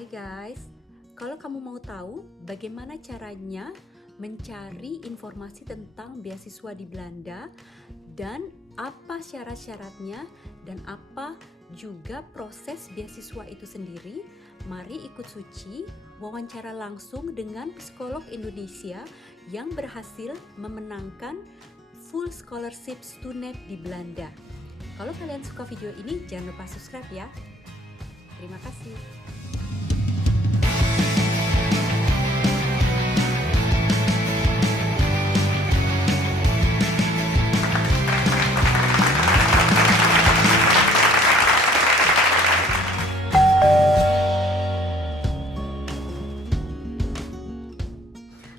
Hai guys, kalau kamu mau tahu bagaimana caranya mencari informasi tentang beasiswa di Belanda dan apa syarat-syaratnya dan apa juga proses beasiswa itu sendiri, mari ikut Suci wawancara langsung dengan psikolog Indonesia yang berhasil memenangkan full scholarship Stunet di Belanda. Kalau kalian suka video ini, jangan lupa subscribe ya. Terima kasih.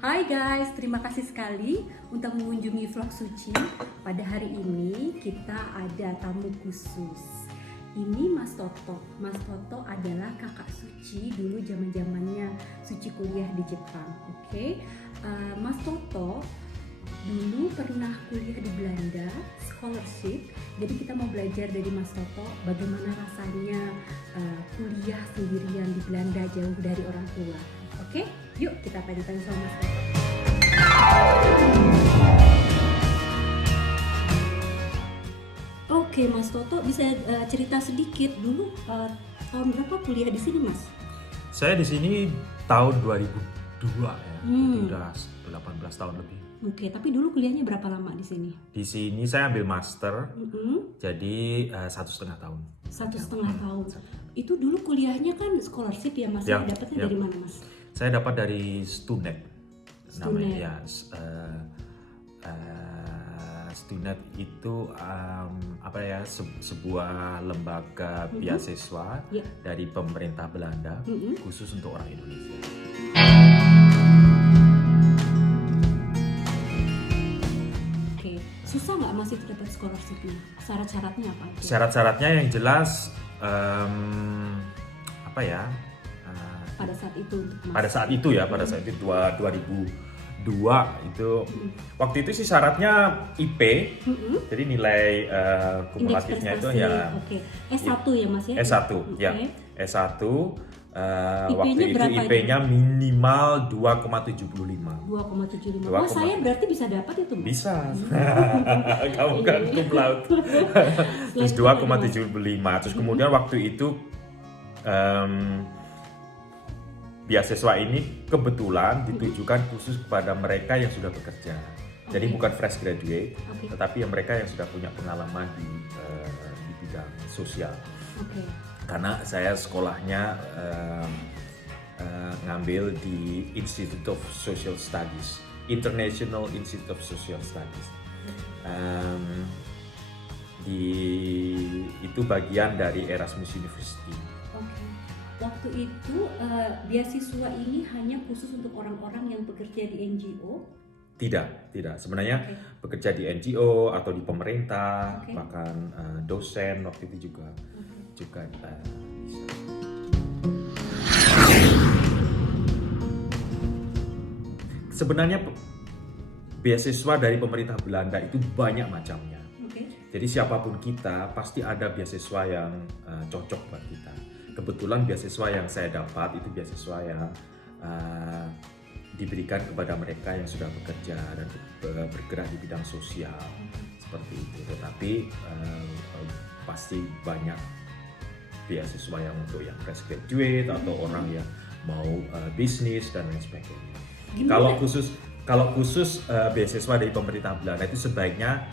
Hai guys, terima kasih sekali untuk mengunjungi vlog Suci. Pada hari ini kita ada tamu khusus. Ini Mas Toto. Mas Toto adalah kakak Suci dulu zaman-zamannya Suci kuliah di Jepang. Oke. Mas Toto dulu pernah kuliah di Belanda, scholarship. Jadi kita mau belajar dari Mas Toto bagaimana rasanya kuliah sendirian di Belanda jauh dari orang tua. Oke, yuk kita tanya-tanya sama Mas Toto. Oke, Mas Toto bisa cerita sedikit dulu tahun berapa kuliah di sini, Mas? Saya di sini tahun 2002 ya, jadi udah 18 tahun lebih. Oke, tapi dulu kuliahnya berapa lama di sini? Di sini saya ambil master, jadi 1,5 tahun. 1,5 tahun. Itu dulu kuliahnya kan scholarship ya, Mas? Ya, Dapatnya dari mana, Mas? Saya dapat dari Stunet. Namanya ya. Stunet itu sebuah lembaga beasiswa dari pemerintah Belanda khusus untuk orang Indonesia. Oke, susah nggak Mas itu dapat scholarshipnya? Syarat-syaratnya apa aja? Syarat-syaratnya yang jelas Pada saat itu untuk Mas? Pada saat itu 2002 itu waktu itu sih syaratnya IP, jadi nilai kumulatifnya itu ya S1 ya Mas ya? S1 ya S1 waktu itu IP-nya minimal 2,75. 2,75. Oh, saya berarti bisa dapat itu Mas? Bisa. Kamu kan cum laude. Terus 2,75. Terus kemudian waktu itu beasiswa ini kebetulan ditujukan khusus kepada mereka yang sudah bekerja. Jadi bukan fresh graduate, tetapi yang mereka yang sudah punya pengalaman di bidang sosial. Karena saya sekolahnya ngambil di Institute of Social Studies, International Institute of Social Studies. Itu bagian dari Erasmus University. Waktu itu beasiswa ini hanya khusus untuk orang-orang yang bekerja di NGO? Tidak. Sebenarnya bekerja di NGO atau di pemerintah, bahkan dosen waktu itu juga bisa. Sebenarnya beasiswa dari pemerintah Belanda itu banyak macamnya. Jadi siapapun kita pasti ada beasiswa yang cocok buat kita. Kebetulan beasiswa yang saya dapat itu beasiswa yang diberikan kepada mereka yang sudah bekerja dan bergerak di bidang sosial seperti itu. Tetapi pasti banyak beasiswa yang untuk yang fresh graduate atau orang yang mau bisnis dan lain sebagainya. Kalau khusus beasiswa dari pemerintah Belanda itu sebaiknya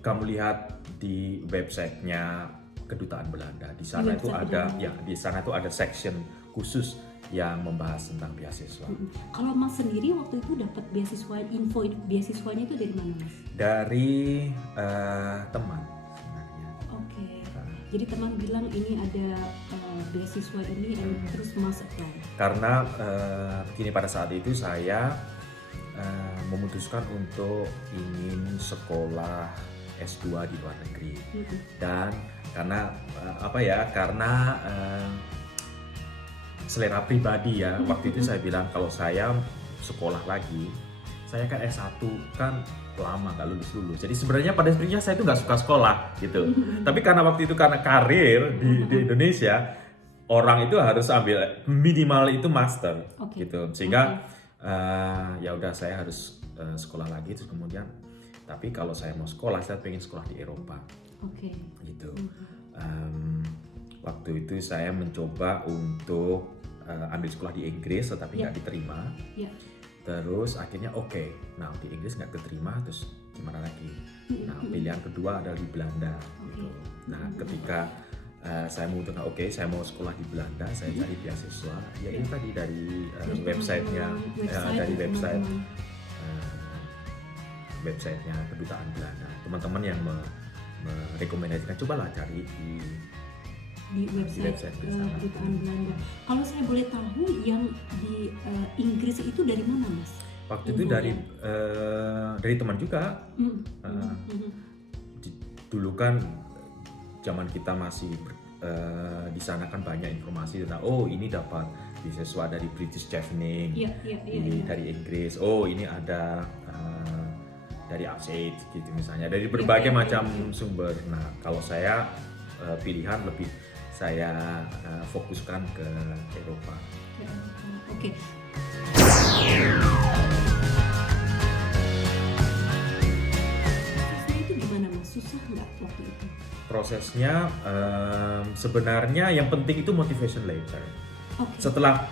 kamu lihat di websitenya Kedutaan Belanda. Di sana itu ada section khusus yang membahas tentang beasiswa. Kalau Mas sendiri waktu itu dapat beasiswa, info beasiswanya itu dari mana Mas? Dari teman sebenarnya. Jadi teman bilang ini ada beasiswa ini dan terus Mas apply. Karena begini, pada saat itu saya memutuskan untuk ingin sekolah S2 di luar negeri. Dan karena selera pribadi ya, waktu itu saya bilang kalau saya sekolah lagi saya kan S1 kan lama nggak lulus. Jadi sebenarnya pada prinsipnya saya itu nggak suka sekolah gitu. Tapi karena waktu itu karena karir di Indonesia, orang itu harus ambil minimal itu master gitu. Sehingga ya udah saya harus sekolah lagi, terus kemudian tapi kalau saya mau sekolah, saya pengen sekolah di Eropa. Gitu. Waktu itu saya mencoba untuk ambil sekolah di Inggris, tetapi nggak diterima. Terus akhirnya nah di Inggris nggak keterima, terus gimana lagi? Nah pilihan kedua adalah di Belanda. Gitu. Nah ketika saya memutuskan saya mau sekolah di Belanda, saya cari beasiswa. Ya ini tadi dari websitenya, dari websitenya kedutaan Belanda. Teman-teman yang merekomendasikan, cobalah cari di website kedutaan Belanda. Kalau saya boleh tahu, yang di Inggris itu dari mana, Mas? Waktu itu dari teman juga. Dulu kan zaman kita masih di sana kan banyak informasi tentang ini dapat beasiswa dari British Chevening, dari Inggris. Ini ada dari Upstate gitu misalnya, dari berbagai macam sumber. Nah kalau saya pilihan lebih saya fokuskan ke Eropa. Prosesnya itu gimana, Mas? Susah nggak waktu itu? Prosesnya sebenarnya yang penting itu motivation letter. Setelah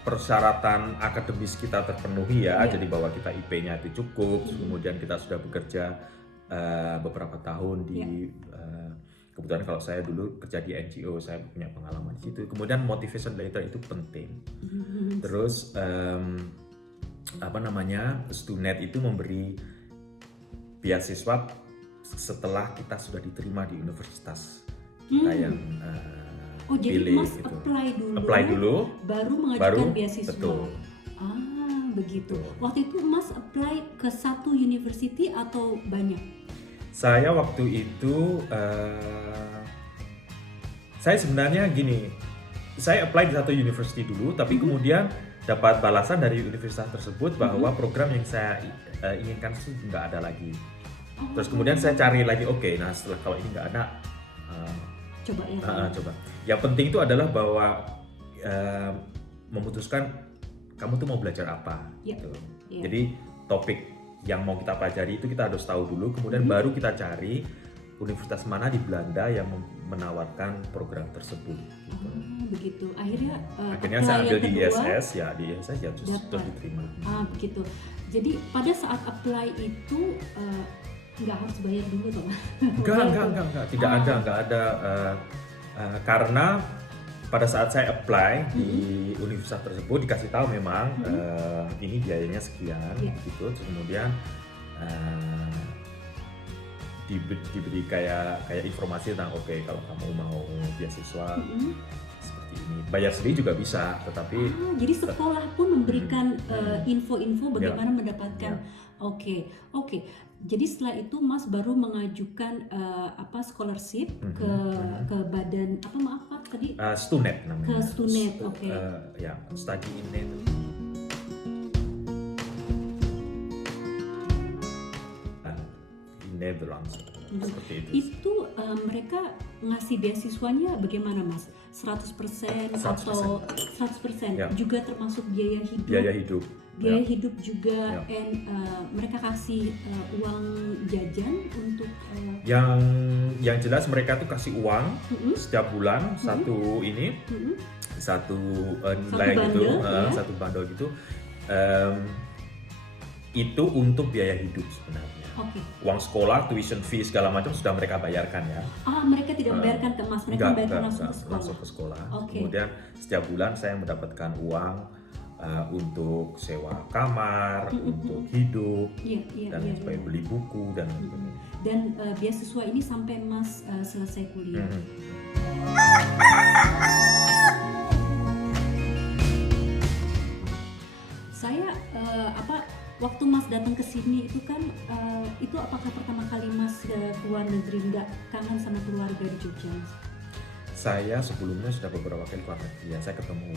persyaratan akademis kita terpenuhi jadi bahwa kita IP-nya itu cukup, kemudian kita sudah bekerja beberapa tahun di kebetulan kalau saya dulu kerja di NGO, saya punya pengalaman di situ. Kemudian motivation letter itu penting. Terus Stunet itu memberi beasiswa setelah kita sudah diterima di universitas kita yang jadi pilih Mas gitu. apply dulu, baru mengajukan beasiswa. Betul. Begitu. Waktu itu Mas apply ke satu university atau banyak? Saya waktu itu saya sebenarnya gini, saya apply di satu university dulu, tapi kemudian dapat balasan dari universitas tersebut bahwa program yang saya inginkan itu nggak ada lagi. Terus kemudian saya cari lagi, nah setelah kalau ini nggak ada, coba. Yang penting itu adalah bahwa memutuskan kamu tuh mau belajar apa, gitu. Jadi topik yang mau kita pelajari itu kita harus tahu dulu, kemudian baru kita cari universitas mana di Belanda yang menawarkan program tersebut. Gitu. Begitu. Akhirnya saya ambil di ISS, terus diterima. Begitu. Jadi pada saat apply itu nggak harus bayar dulu toh? Enggak, tidak ada karena pada saat saya apply di universitas tersebut dikasih tahu memang ini biayanya sekian gitu. Terus kemudian diberi kayak informasi tentang kalau kamu mau beasiswa seperti ini, bayar sendiri juga bisa, tetapi jadi sekolah pun memberikan info-info bagaimana mendapatkan. Oke. Jadi setelah itu Mas baru mengajukan scholarship ke badan Pak tadi? Stunet namanya. Ke Stunet, study in net. Di Netherlands. Seperti itu. Itu mereka ngasih beasiswanya bagaimana, Mas? 100% atau 100%? Juga termasuk biaya hidup? Biaya hidup juga, mereka kasih uang jajan untuk yang jelas mereka tuh kasih uang setiap bulan satu nilai gitu, satu bandel gitu, itu untuk biaya hidup sebenarnya. Uang sekolah, tuition fee segala macam sudah mereka bayarkan ya. Mereka tidak membayarkan ke Mas, mereka membayarkan langsung ke sekolah. Kemudian setiap bulan saya mendapatkan uang untuk sewa kamar, untuk hidup, dan supaya beli buku dan sebagainya. Dan beasiswa ini sampai Mas selesai kuliah. Saya waktu Mas datang ke sini itu kan itu apakah pertama kali Mas ke luar negeri, nggak kangen sama keluarga di Jogja? Saya sebelumnya sudah beberapa kali keluar negeri ya. Saya ketemu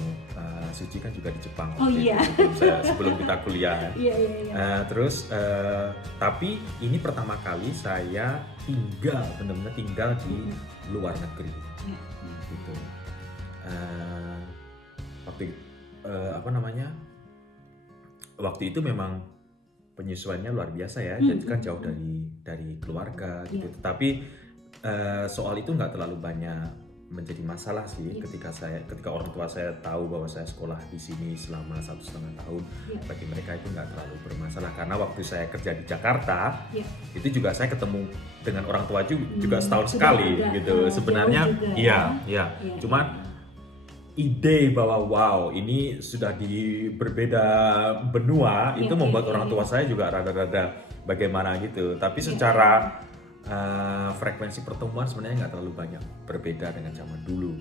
Suci kan juga di Jepang. Oh waktu iya. itu, sebelum kita kuliah. Iya, iya, iya. Terus tapi ini pertama kali saya benar-benar tinggal di luar negeri gitu. Waktu itu memang penyesuaiannya luar biasa ya, dan kan jauh dari keluarga gitu. Tetapi soal itu nggak terlalu banyak menjadi masalah sih ketika orang tua saya tahu bahwa saya sekolah di sini selama 1,5 tahun. Bagi mereka itu nggak terlalu bermasalah, karena waktu saya kerja di Jakarta itu juga saya ketemu dengan orang tua juga setahun sekali gitu. Sebenarnya iya. Cuman ide bahwa wow ini sudah di berbeda benua itu membuat orang tua saya juga rada-rada bagaimana gitu. Tapi secara frekuensi pertemuan sebenarnya nggak terlalu banyak berbeda dengan zaman dulu.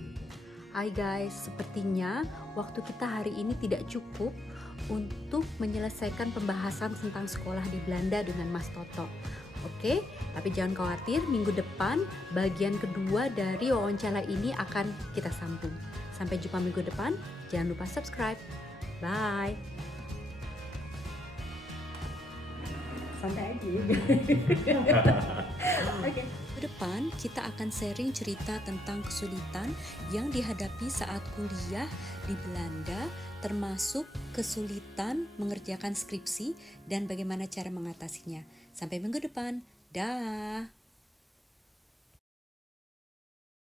Hai guys, sepertinya waktu kita hari ini tidak cukup untuk menyelesaikan pembahasan tentang sekolah di Belanda dengan Mas Toto. Oke, tapi jangan khawatir, minggu depan bagian kedua dari wawancara ini akan kita sambung. Sampai jumpa minggu depan, jangan lupa subscribe. Bye. Santai aja. Oke. Ke depan kita akan sharing cerita tentang kesulitan yang dihadapi saat kuliah di Belanda, termasuk kesulitan mengerjakan skripsi dan bagaimana cara mengatasinya. Sampai minggu depan. Dah.